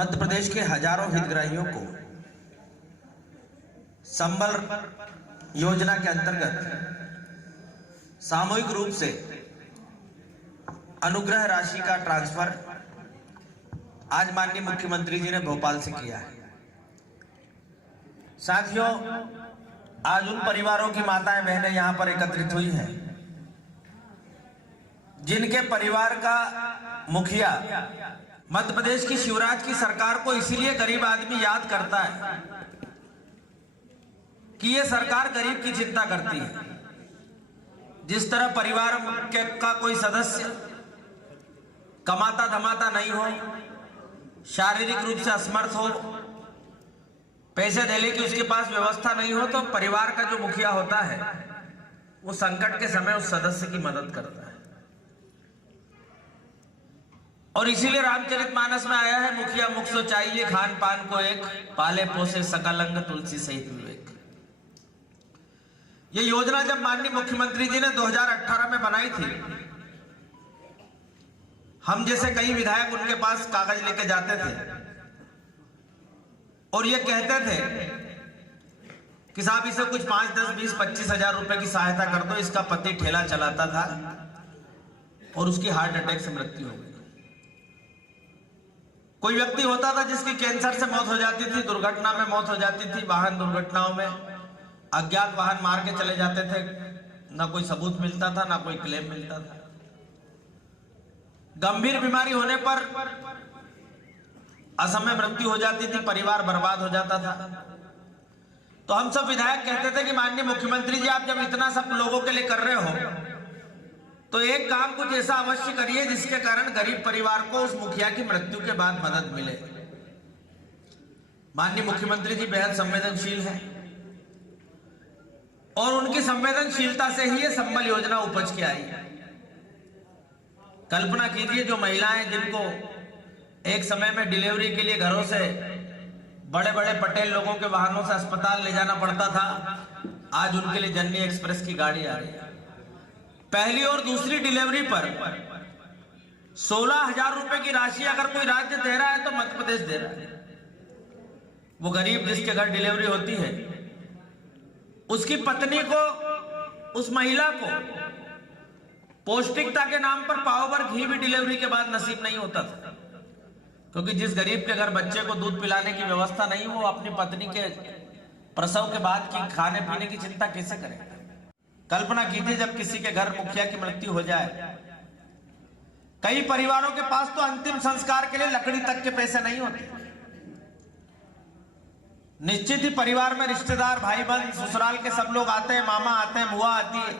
मध्य प्रदेश के हजारों हितग्राहियों को संबल योजना के अंतर्गत सामूहिक रूप से अनुग्रह राशि का ट्रांसफर आज माननीय मुख्यमंत्री जी ने भोपाल से किया है। साथियों, आज उन परिवारों की माताएं बहनें यहां पर एकत्रित हुई हैं जिनके परिवार का मुखिया मध्य प्रदेश की शिवराज की सरकार को इसीलिए गरीब आदमी याद करता है कि ये सरकार गरीब की चिंता करती है। जिस तरह परिवार का कोई सदस्य कमाता धमाता नहीं हो, शारीरिक रूप से असमर्थ हो, पैसे देने की उसके पास व्यवस्था नहीं हो, तो परिवार का जो मुखिया होता है वो संकट के समय उस सदस्य की मदद करता है। और इसीलिए रामचरितमानस में आया है, मुखिया मुख सो चाहिए खान पान को एक, पाले पोसे सकल अंग तुलसी सहित विवेक। ये योजना जब माननीय मुख्यमंत्री जी ने 2018 में बनाई थी, हम जैसे कई विधायक उनके पास कागज लेके जाते थे और ये कहते थे कि साहब इसे कुछ 5, 10, 20, 25 हजार रुपए की सहायता कर दो। इसका पति ठेला चलाता था और उसकी हार्ट अटैक से मृत्यु हो गई। कोई व्यक्ति होता था जिसकी कैंसर से मौत हो जाती थी, दुर्घटना में मौत हो जाती थी, वाहन दुर्घटनाओं में अज्ञात वाहन मार के चले जाते थे, ना कोई सबूत मिलता था, ना कोई क्लेम मिलता था। गंभीर बीमारी होने पर असमय मृत्यु हो जाती थी, परिवार बर्बाद हो जाता था। तो हम सब विधायक कहते थे कि माननीय मुख्यमंत्री जी, आप जब इतना सब लोगों के लिए कर रहे हो तो एक काम कुछ ऐसा अवश्य करिए जिसके कारण गरीब परिवार को उस मुखिया की मृत्यु के बाद मदद मिले। माननीय मुख्यमंत्री जी बेहद संवेदनशील हैं और उनकी संवेदनशीलता से ही ये संबल योजना उपज के आई। कल्पना कीजिए, जो महिलाएं जिनको एक समय में डिलीवरी के लिए घरों से बड़े बड़े पटेल लोगों के वाहनों से अस्पताल ले जाना पड़ता था, आज उनके लिए जननी एक्सप्रेस की गाड़ी आ रही है। पहली और दूसरी डिलीवरी पर 16,000 रुपए की राशि अगर कोई राज्य दे रहा है तो मध्य प्रदेश दे रहा है। वो गरीब जिसके घर डिलीवरी होती है, उसकी पत्नी को, उस महिला को पौष्टिकता के नाम पर पाव भर घी भी डिलीवरी के बाद नसीब नहीं होता था, क्योंकि जिस गरीब के घर बच्चे को दूध पिलाने की व्यवस्था नहीं, वो अपनी पत्नी के प्रसव के बाद की खाने पीने की चिंता कैसे करेगा। कल्पना कीजिए, जब किसी के घर मुखिया की मृत्यु हो जाए, कई परिवारों के पास तो अंतिम संस्कार के लिए लकड़ी तक के पैसे नहीं होते। निश्चित ही परिवार में रिश्तेदार, भाई बहन, ससुराल के सब लोग आते हैं, मामा आते हैं, बुआ आती है।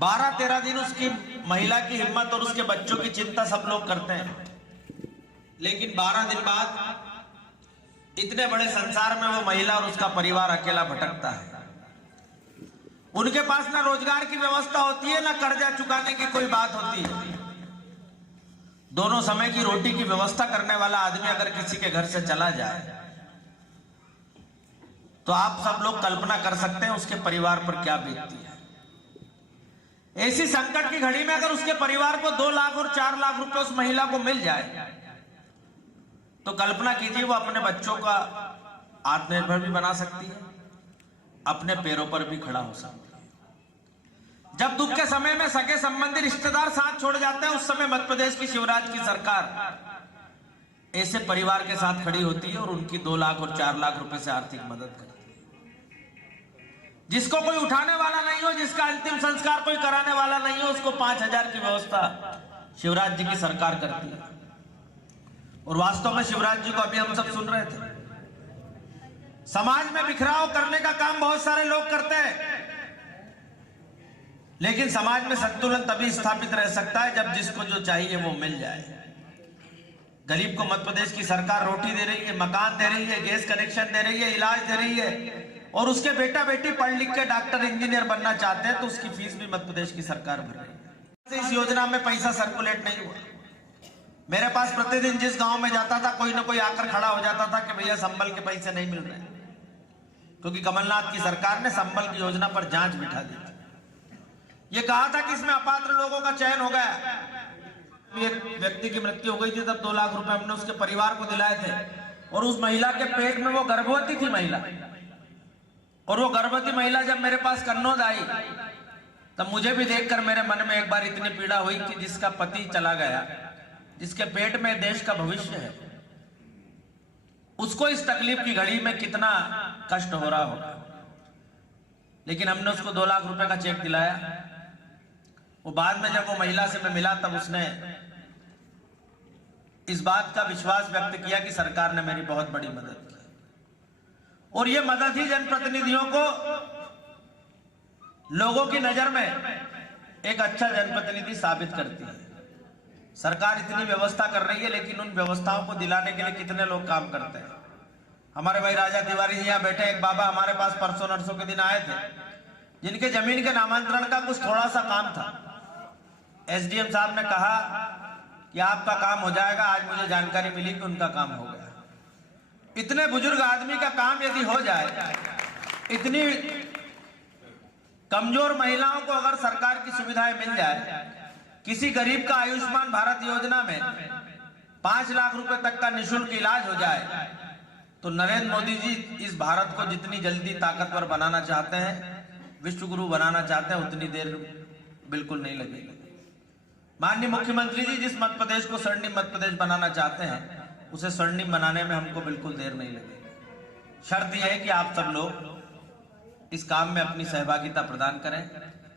12-13 दिन उसकी महिला की हिम्मत और उसके बच्चों की चिंता सब लोग करते हैं, लेकिन 12 दिन बाद इतने बड़े संसार में वो महिला और उसका परिवार अकेला भटकता है। उनके पास ना रोजगार की व्यवस्था होती है, ना कर्जा चुकाने की कोई बात होती है। दोनों समय की रोटी की व्यवस्था करने वाला आदमी अगर किसी के घर से चला जाए तो आप सब लोग कल्पना कर सकते हैं उसके परिवार पर क्या बीतती है। ऐसी संकट की घड़ी में अगर उसके परिवार को 2 लाख और 4 लाख रुपए उस महिला को मिल जाए तो कल्पना कीजिए, वो अपने बच्चों का आत्मनिर्भर भी बना सकती है, अपने पैरों पर भी खड़ा हो सकती है। जब दुख के समय में सगे संबंधी रिश्तेदार साथ छोड़ जाते हैं, उस समय मध्य प्रदेश की शिवराज की सरकार ऐसे परिवार के साथ खड़ी होती है और उनकी 2 लाख और 4 लाख रुपए से आर्थिक मदद करती है। जिसको कोई उठाने वाला नहीं हो, जिसका अंतिम संस्कार कोई कराने वाला नहीं हो, उसको 5,000 की व्यवस्था शिवराज जी की सरकार करती है। और वास्तव में शिवराज जी को अभी हम सब सुन रहे थे, समाज में बिखराव करने का काम बहुत सारे लोग करते हैं, लेकिन समाज में संतुलन तभी स्थापित रह सकता है जब जिसको जो चाहिए वो मिल जाए। गरीब को मध्य प्रदेश की सरकार रोटी दे रही है, मकान दे रही है, गैस कनेक्शन दे रही है, इलाज दे रही है, और उसके बेटा बेटी पढ़ लिख के डॉक्टर इंजीनियर बनना चाहते हैं तो उसकी फीस भी मध्य प्रदेश की सरकार भर रही है। इस योजना में पैसा सर्कुलेट नहीं हुआ। मेरे पास प्रतिदिन जिस गांव में जाता था, कोई ना कोई आकर खड़ा हो जाता था कि भैया संबल के पैसे नहीं मिल रहे, क्योंकि कमलनाथ की सरकार ने संबल की योजना पर जांच बिठा दी थी। ये कहा था कि इसमें अपात्र लोगों का चयन हो गया, भी एक व्यक्ति की मृत्यु हो गई थी, तब 2 लाख रुपए हमने उसके परिवार को दिलाए थे। और उस महिला के पेट में, वो गर्भवती थी महिला, और वो गर्भवती महिला जब मेरे पास कन्नौज आई, तब मुझे भी देखकर मेरे मन में एक बार इतनी पीड़ा हुई कि जिसका पति चला गया, जिसके पेट में देश का भविष्य है, उसको इस तकलीफ की घड़ी में कितना कष्ट हो रहा होगा। लेकिन हमने उसको 2 लाख रुपए का चेक दिलाया। वो बाद में जब वो महिला से मैं मिला, तब उसने इस बात का विश्वास व्यक्त किया कि सरकार ने मेरी बहुत बड़ी मदद की, और ये मदद ही जनप्रतिनिधियों को लोगों की नजर में एक अच्छा जनप्रतिनिधि साबित करती है। सरकार इतनी व्यवस्था कर रही है, लेकिन उन व्यवस्थाओं को दिलाने के लिए कितने लोग काम करते हैं। हमारे भाई राजा तिवारी जी यहाँ बैठे, एक बाबा हमारे पास परसों नरसों के दिन आए थे, जिनके जमीन के नामांतरण का कुछ थोड़ा सा काम था। एसडीएम साहब ने कहा कि आपका काम हो जाएगा। आज मुझे जानकारी मिली कि उनका काम हो गया। इतने बुजुर्ग आदमी का काम यदि हो जाए, इतनी कमजोर महिलाओं को अगर सरकार की सुविधाएं मिल जाए, किसी गरीब का आयुष्मान भारत योजना में 5 लाख रुपए तक का निःशुल्क इलाज हो जाए, तो नरेंद्र मोदी जी इस भारत को जितनी जल्दी ताकतवर बनाना चाहते हैं, विश्व गुरु बनाना चाहते हैं, उतनी देर बिल्कुल नहीं लगेगी। माननीय मुख्यमंत्री जी जिस मध्य प्रदेश को स्वर्णिम मध्य प्रदेश बनाना चाहते हैं, उसे स्वर्णिम बनाने में हमको बिल्कुल देर नहीं लगेगी। शर्त यह है कि आप सब लोग इस काम में अपनी सहभागिता प्रदान करें।